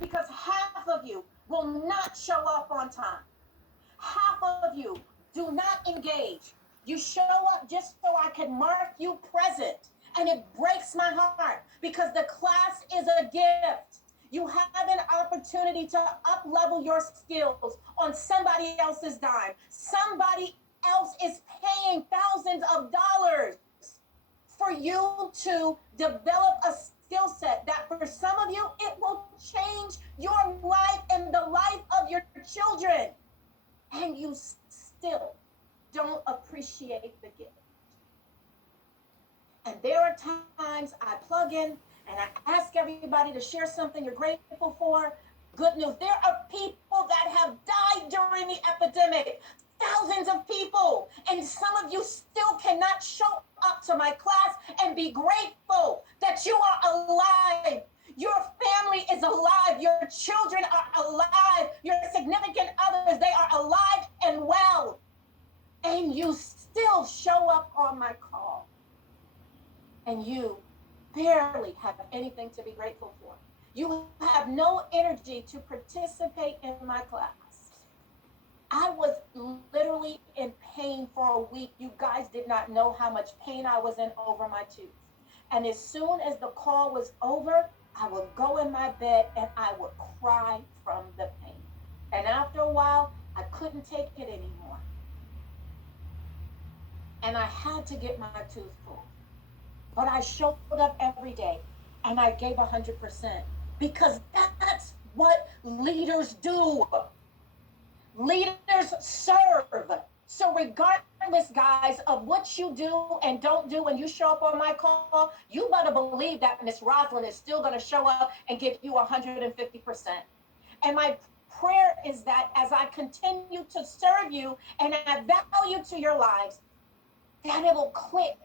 because half of you will not show up on time. Half of you do not engage. You show up just so I can mark you present. And it breaks my heart because the class is a gift. You have an opportunity to up level your skills on somebody else's dime. Somebody else is paying thousands of dollars for you to develop a skill set that for some of you, it will change your life and the life of your children. And you still don't appreciate the gift. And there are times I plug in and I ask everybody to share something you're grateful for. Good news. There are people that have died during the epidemic. Thousands of people. And some of you still cannot show up to my class and be grateful that you are alive. Your family is alive. Your children are alive. Your significant others, they are alive and well. And you still show up on my call. And you barely have anything to be grateful for. You have no energy to participate in my class. I was literally in pain for a week. You guys did not know how much pain I was in over my tooth. And as soon as the call was over, I would go in my bed and I would cry from the pain. And after a while, I couldn't take it anymore. And I had to get my tooth pulled. But I showed up every day and I gave 100% because that's what leaders do. Leaders serve. So regardless, guys, of what you do and don't do when you show up on my call, you better believe that Miss Roslyn is still going to show up and give you 150%. And my prayer is that as I continue to serve you and add value to your lives, that it will click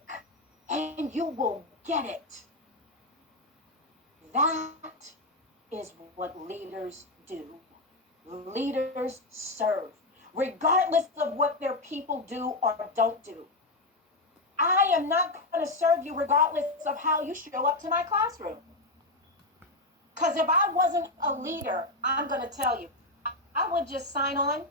and you will get it. That is what leaders do. Leaders serve, regardless of what their people do or don't do. I am not going to serve you regardless of how you show up to my classroom. Because if I wasn't a leader, I'm going to tell you, I would just sign on.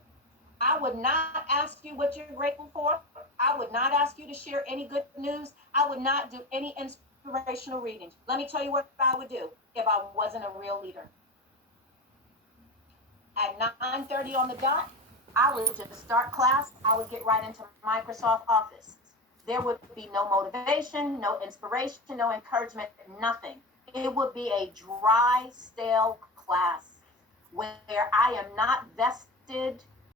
I would not ask you what you're grateful for. I would not ask you to share any good news. I would not do any inspirational readings. Let me tell you what I would do if I wasn't a real leader. At 9:30 on the dot, I would just start class. I would get right into Microsoft Office. There would be no motivation, no inspiration, no encouragement, nothing. It would be a dry, stale class where I am not vested